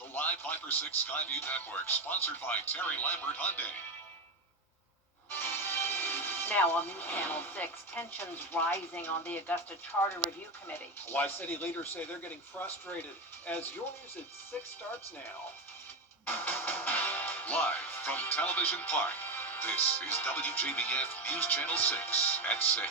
The Live Viper 6 Skyview Network, sponsored by Terry Lambert Hyundai. Now on News Channel 6, tensions rising on the Augusta Charter Review Committee. Why city leaders say they're getting frustrated as Your News at 6 starts now. Live from Television Park, this is WJBF News Channel 6 at 6.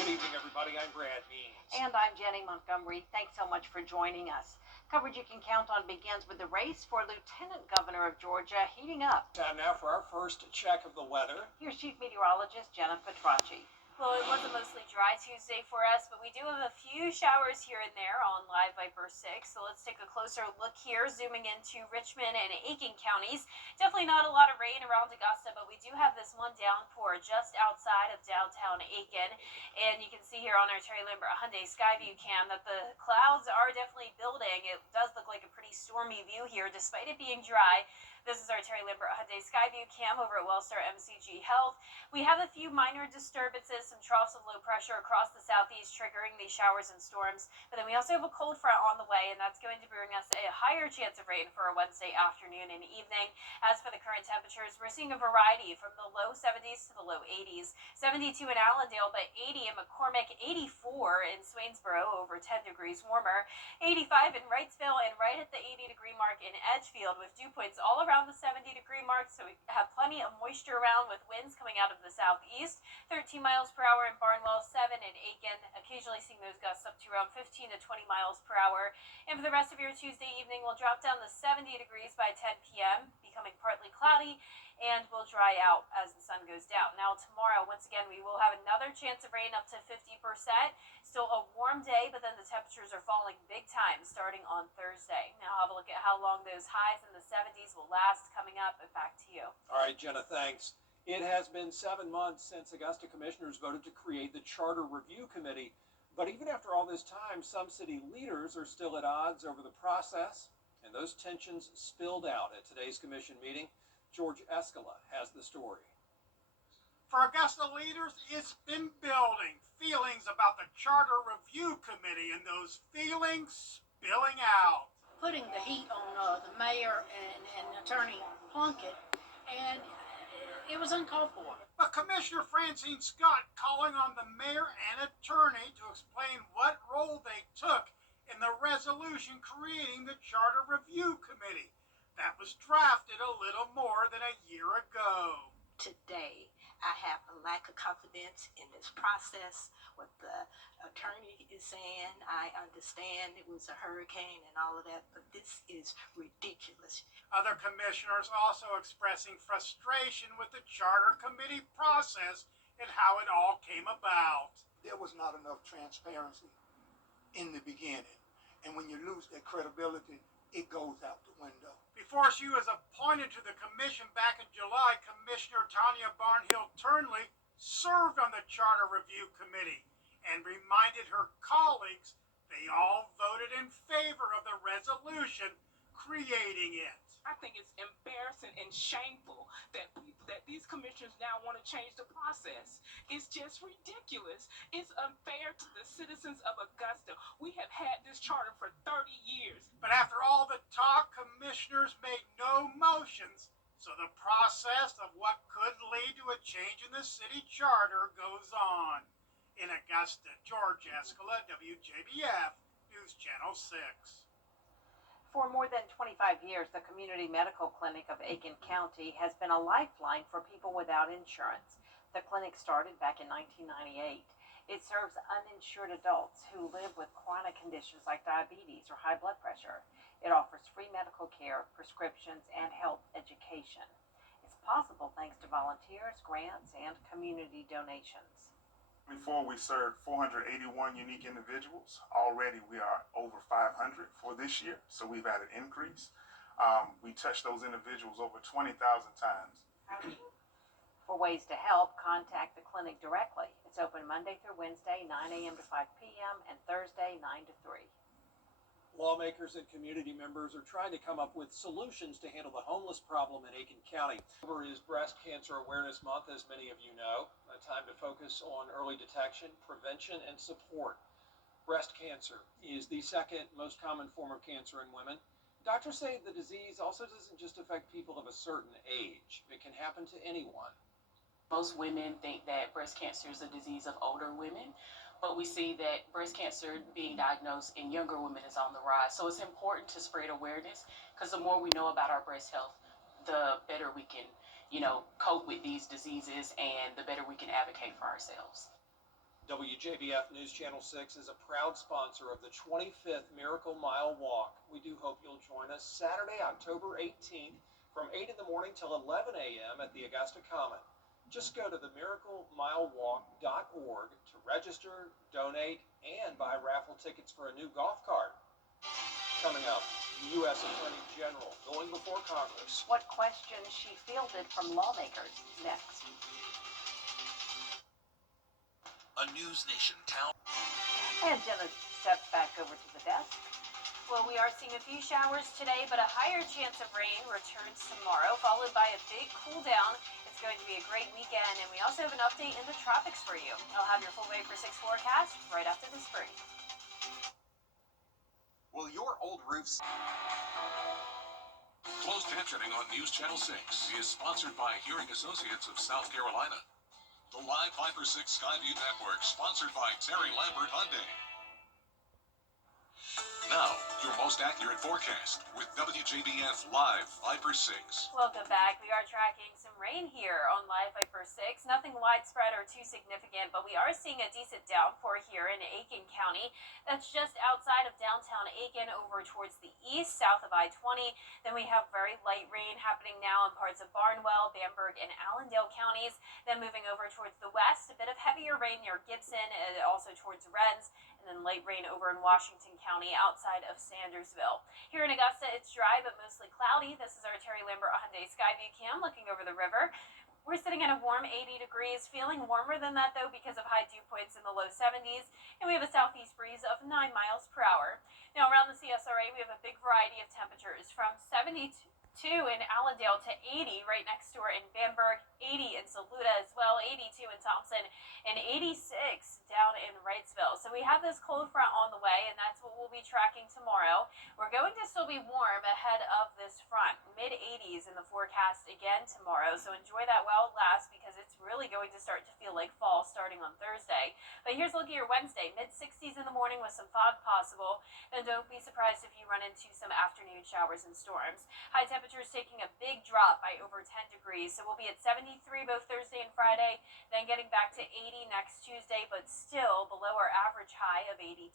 Good evening, everybody. I'm Brad Means. And I'm Jenny Montgomery. Thanks so much for joining us. Coverage you can count on begins with the race for Lieutenant Governor of Georgia heating up. Time now for our first check of the weather. Here's Chief Meteorologist Jenna Petracci. Well, it was a mostly dry Tuesday for us, but we do have a few showers here and there on Live Viper 6. So let's take a closer look here, zooming into Richmond and Aiken counties. Definitely not a lot of rain around Augusta, but we do have this one downpour just outside of downtown Aiken. And you can see here on our Terry Lambert Hyundai Skyview cam that the clouds are definitely building. It does look like a pretty stormy view here, despite it being dry. This is our Terry Lambert Hyundai Skyview cam over at Wellstar MCG Health. We have a few minor disturbances, some troughs of low pressure across the southeast triggering these showers and storms. But then we also have a cold front on the way, and that's going to bring us a higher chance of rain for a Wednesday afternoon and evening. As for the current temperatures, we're seeing a variety from the low 70s to the low 80s. 72 in Allendale, but 80 in McCormick, 84 in Swainsboro, over 10 degrees warmer, 85 in Wrightsville, and right at the 80-degree mark in Edgefield with dew points all around the 70-degree mark, so we have plenty of moisture around with winds coming out of the southeast. 13 miles per hour in Barnwell, 7 in Aiken, occasionally seeing those gusts up to around 15 to 20 miles per hour. And for the rest of your Tuesday evening, we'll drop down to 70 degrees by 10 p.m., becoming partly cloudy, and will dry out as the sun goes down. Now tomorrow, once again, we will have another chance of rain up to 50%. Still a warm day, but then the temperatures are falling big time starting on Thursday. Now have a look at how long those highs in the 70s will last coming up, and back to you. All right, Jenna, thanks. It has been 7 months since Augusta commissioners voted to create the Charter Review Committee. But even after all this time, some city leaders are still at odds over the process, and those tensions spilled out at today's commission meeting. George Escala has the story. For Augusta leaders, it's been building. Feelings about the Charter Review Committee, and those feelings spilling out. Putting the heat on the mayor and Attorney Plunkett, and it was uncalled for. But Commissioner Francine Scott calling on the mayor and attorney to explain what role they took in the resolution creating the Charter Review Committee that was drafted a little more than a year ago. Today, I have a lack of confidence in this process. What the attorney is saying, I understand it was a hurricane and all of that, but this is ridiculous. Other commissioners also expressing frustration with the Charter Committee process and how it all came about. There was not enough transparency in the beginning, and when you lose that credibility, it goes out the window. Before she was appointed to the commission back in July, Commissioner Tanya Barnhill-Turnley served on the Charter Review Committee and reminded her colleagues they all voted in favor of the resolution creating it. I think it's embarrassing and shameful that these commissioners now want to change the process. It's just ridiculous. It's unfair to the citizens of Augusta. We have had this charter for 30 years. But after all the talk, commissioners made no motions, so the process of what could lead to a change in the city charter goes on. In Augusta, George Escala, WJBF, News Channel 6. For more than 25 years, the Community Medical Clinic of Aiken County has been a lifeline for people without insurance. The clinic started back in 1998. It serves uninsured adults who live with chronic conditions like diabetes or high blood pressure. It offers free medical care, prescriptions, and health education. It's possible thanks to volunteers, grants, and community donations. Before, we served 481 unique individuals. Already we are over 500 for this year, so we've had an increase. We touched those individuals over 20,000 times. For ways to help, contact the clinic directly. It's open Monday through Wednesday, 9 a.m. to 5 p.m., and Thursday, 9 to 3. Lawmakers and community members are trying to come up with solutions to handle the homeless problem in Aiken County. October is Breast Cancer Awareness Month, as many of you know, a time to focus on early detection, prevention, and support. Breast cancer is the second most common form of cancer in women. Doctors say the disease also doesn't just affect people of a certain age. It can happen to anyone. Most women think that breast cancer is a disease of older women, but we see that breast cancer being diagnosed in younger women is on the rise. So it's important to spread awareness, because the more we know about our breast health, the better we can, cope with these diseases, and the better we can advocate for ourselves. WJBF News Channel 6 is a proud sponsor of the 25th Miracle Mile Walk. We do hope you'll join us Saturday, October 18th from 8 in the morning till 11 a.m. at the Augusta Common. Just go to themiraclemilewalk.org to register, donate, and buy raffle tickets for a new golf cart. Coming up, the U.S. Attorney General going before Congress. What questions she fielded from lawmakers next. A News Nation town. And Jenna steps back over to the desk. Well, we are seeing a few showers today, but a higher chance of rain returns tomorrow, followed by a big cool down. It's going to be a great weekend, and we also have an update in the tropics for you. I'll have your full Wave for 6 forecast right after this break. Will your old roofs... Closed captioning on News Channel 6 is sponsored by Hearing Associates of South Carolina. The Live Viper 6 Skyview Network, sponsored by Terry Lambert Hyundai. Now, your most accurate forecast with WJBF Live Viper 6. Welcome back. We are tracking some rain here on Live Viper 6. Nothing widespread or too significant, but we are seeing a decent downpour here in Aiken County. That's just outside of downtown Aiken over towards the east, south of I-20. Then we have very light rain happening now in parts of Barnwell, Bamberg, and Allendale counties. Then moving over towards the west, a bit of heavier rain near Gibson and also towards Rennes. And then light rain over in Washington County outside of Sandersville. Here in Augusta, it's dry but mostly cloudy. This is our Terry Lambert Hyundai Skyview cam looking over the river. We're sitting at a warm 80 degrees, feeling warmer than that though because of high dew points in the low 70s, and we have a southeast breeze of 9 miles per hour. Now around the CSRA, we have a big variety of temperatures from 72 in Allendale to 80 right next door in Bamberg, 80 in Saluda as well, 82 in Thompson, and 86 down in Wrightsville. So we have this cold front on the way, and that's what we'll be tracking tomorrow. We're going to still be warm ahead of this front, mid-80s in the forecast again tomorrow. So enjoy that while it lasts, because it's really going to start to feel like fall starting on Thursday. But here's a look at your Wednesday, mid-60s in the morning with some fog possible. Then don't be surprised if you run into some afternoon showers and storms. High temperatures taking a big drop by over 10 degrees. So we'll be at 73 both Thursday and Friday, then getting back to 80 next Tuesday, but still below our average high of 82.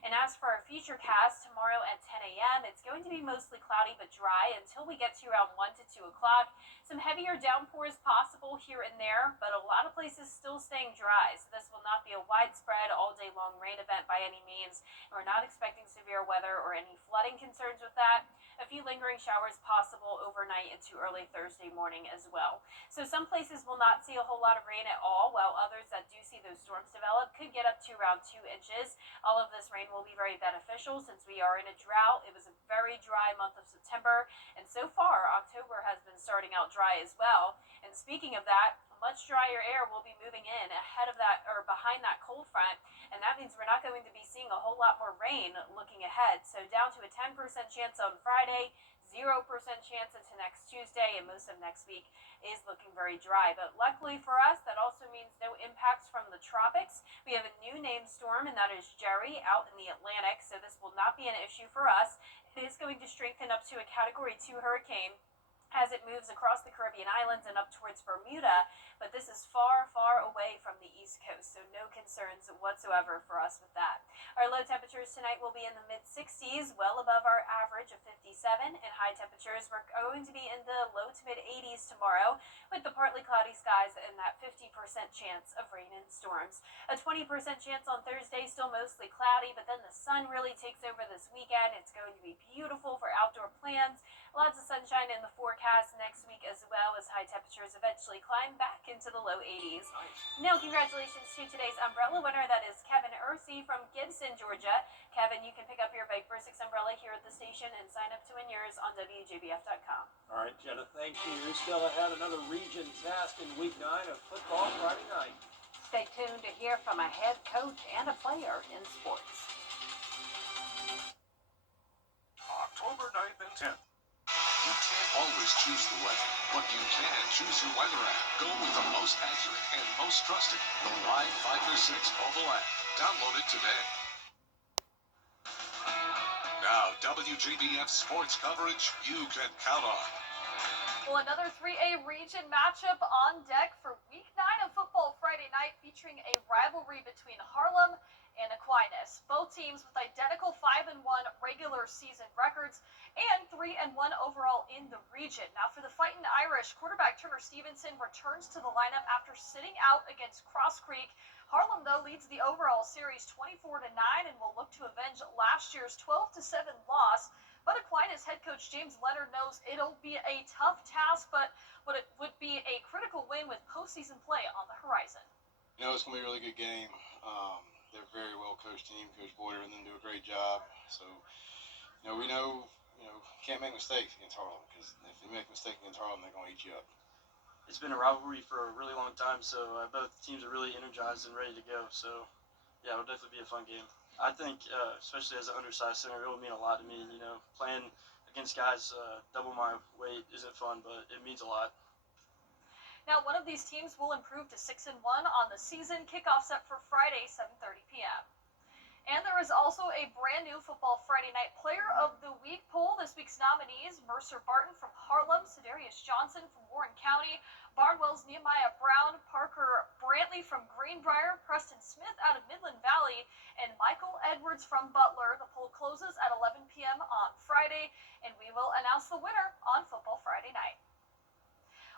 And as for our future cast, tomorrow at 10 a.m., it's going to be mostly cloudy but dry until we get to around 1 to 2 o'clock. Some heavier downpours possible here and there, but a lot of places still staying dry. So this will not be a widespread all-day long rain event by any means. And we're not expecting severe weather or any flooding concerns with that. A few lingering showers possible overnight into early Thursday morning as well. So some places will not see a whole lot of rain at all, while others that do see those storms develop could get up to around 2 inches. All of this rain will be very beneficial since we are in a drought. It was a very dry month of September, and so far October has been starting out dry as well. And speaking of that, much drier air will be moving in ahead of that or behind that cold front, and that means we're not going to be seeing a whole lot more rain looking ahead. So down to a 10% chance on Friday, 0% chance into next Tuesday, and most of next week is looking very dry. But luckily for us, that also means no impacts from the tropics. We have a new named storm, and that is Jerry out in the Atlantic, so this will not be an issue for us. It is going to strengthen up to a Category 2 hurricane as it moves across the Caribbean islands and up towards Bermuda, but this is far, far away from the East Coast, so no concerns whatsoever for us with that. Our low temperatures tonight will be in the mid-60s, well above our average of 57, and high temperatures we're going to be in the low to mid-80s tomorrow, with the partly cloudy skies and that 50% chance of rain and storms. A 20% chance on Thursday, still mostly cloudy, but then the sun really takes over this weekend. It's going to be beautiful for outdoor plans. Lots of sunshine in the forecast next week as well, as high temperatures eventually climb back into the low 80s. Now, congratulations to today's umbrella winner. That is Kevin Ursey from Gibson, Georgia. Kevin, you can pick up your Viper 6 umbrella here at the station and sign up to win yours on WJBF.com. All right, Jenna, thank you. Still ahead, another region test in Week 9 of football Friday night. Stay tuned to hear from a head coach and a player in sports. October 9th and 10th. You can't always choose the weather, but you can choose your weather app. Go with the most accurate and most trusted, the Live Viper 6 mobile app. Download it today. Now, WJBF sports coverage you can count on. Well, another 3A region matchup on deck for Week 9 of football Friday night, featuring a rivalry between Harlem and Aquinas. Both teams with identical 5-1 regular season records and 3-1 overall in the region. Now, for the Fightin' Irish, quarterback Turner Stevenson returns to the lineup after sitting out against Cross Creek. Harlem, though, leads the overall series 24-9 and will look to avenge last year's 12-7 loss. But Aquinas head coach James Leonard knows it'll be a tough task, but it would be a critical win with postseason play on the horizon. You know, it's going to be a really good game. They're a very well-coached team. Coach Boyer and them do a great job. So, we know, can't make mistakes against Harlem, because if you make mistakes against Harlem, they're going to eat you up. It's been a rivalry for a really long time, so both teams are really energized and ready to go. So, yeah, it'll definitely be a fun game. I think, especially as an undersized center, it will mean a lot to me. Playing against guys double my weight isn't fun, but it means a lot. Now, one of these teams will improve to 6-1 on the season. Kickoff set for Friday, 7:30 p.m. And there is also a brand new Football Friday Night Player of the Week poll. This week's nominees: Mercer Barton from Harlem, Cedarius Johnson from Warren County, Barnwell's Nehemiah Brown, Parker Brantley from Greenbrier, Preston Smith out of Midland Valley, and Michael Edwards from Butler. The poll closes at 11 p.m. on Friday, and we will announce the winner on Football Friday night.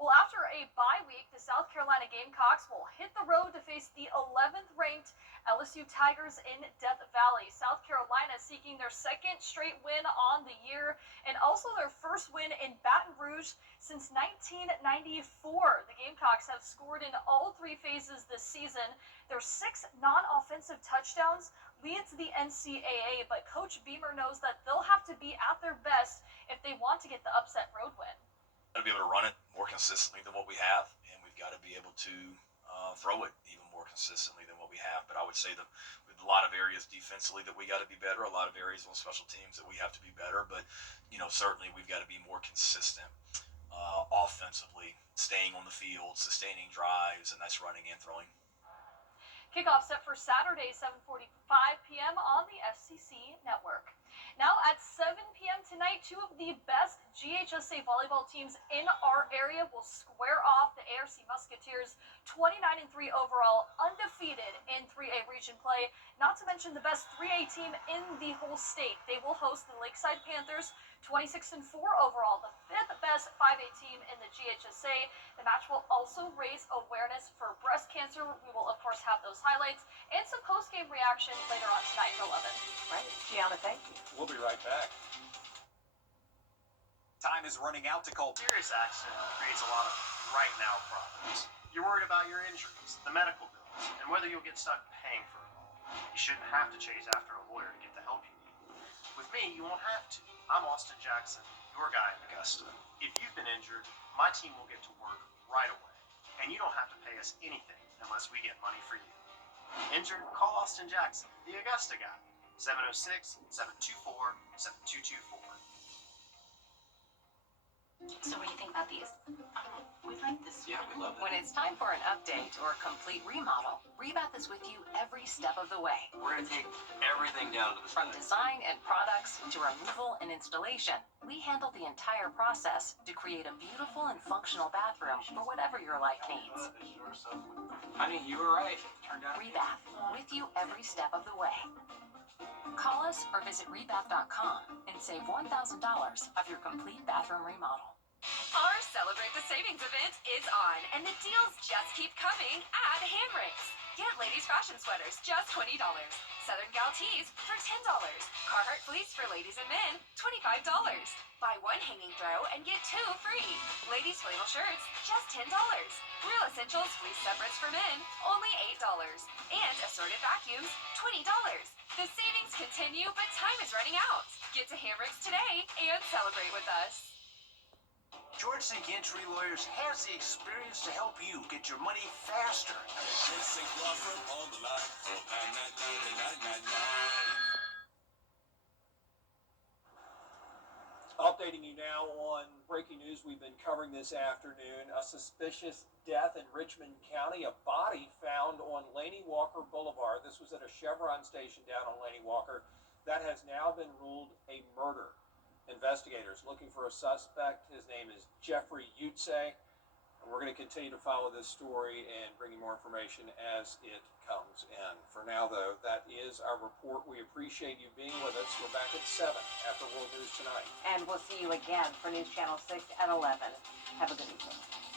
Well, after a bye week, the South Carolina Gamecocks will hit the road to face the 11th ranked LSU Tigers in Death Valley. South Carolina seeking their second straight win on the year and also their first win in Baton Rouge since 1994. The Gamecocks have scored in all three phases this season. Their 6 non-offensive touchdowns leads the NCAA, but Coach Beamer knows that they'll have to be at their best if they want to get the upset road win. Got to be able to run it more consistently than what we have, and we've got to be able to throw it even more consistently than what we have. But I would say that with a lot of areas defensively that we got to be better, a lot of areas on special teams that we have to be better. But certainly we've got to be more consistent offensively, staying on the field, sustaining drives, and that's running and throwing. Kickoff set for Saturday, 7:45 p.m. on the FCC network. Now at 7 p.m. tonight, two of the best GHSA volleyball teams in our area will square off. The ARC Musketeers, 29-3 overall, undefeated in 3A region play. Not to mention the best 3A team in the whole state. They will host the Lakeside Panthers, 26-4 overall, the 5th best 5A team in the GHSA. The match will also raise awareness for breast cancer. We will, of course, have those highlights and some post-game reaction later on tonight at 11. Right, Gianna, thank you. We'll be right back. Time is running out to call. Serious accident creates a lot of right now problems. You're worried about your injuries, the medical bills, and whether you'll get stuck paying for it all. You shouldn't have to chase after a lawyer to get the help you need. With me, you won't have to. I'm Austin Jackson, your guy in Augusta. If you've been injured, my team will get to work right away. And you don't have to pay us anything unless we get money for you. Injured? Call Austin Jackson, the Augusta guy. 706-724-7224. So what do you think about these? We like this. Yeah, we love it. When it's time for an update or a complete remodel, Rebath is with you every step of the way. We're going to take everything down to the From design and products to removal and installation, we handle the entire process to create a beautiful and functional bathroom for whatever your life needs. Honey, you were right. Turned out. Rebath, with you every step of the way. Call us or visit rebath.com and save $1,000 off your complete bathroom remodel. Our Celebrate the Savings event is on, and the deals just keep coming at Hamricks. Get ladies' fashion sweaters, just $20. Southern Gal tees for $10. Carhartt fleece for ladies and men, $25. Buy one hanging throw and get 2 free. Ladies' flannel shirts, just $10. Real Essentials fleece separates for men, only $8. And assorted vacuums, $20. The savings continue, but time is running out. Get to Hamricks today and celebrate with us. George St. Gentry Lawyers has the experience to help you get your money faster. Updating you now on breaking news we've been covering this afternoon. A suspicious death in Richmond County. A body found on Laney Walker Boulevard. This was at a Chevron station down on Laney Walker. That has now been ruled a murder. Investigators looking for a suspect. His name is Jeffrey Utze. And we're going to continue to follow this story and bring you more information as it comes in. For now, though, that is our report. We appreciate you being with us. We're back at 7 after World News Tonight. And we'll see you again for News Channel 6 at 11. Have a good evening.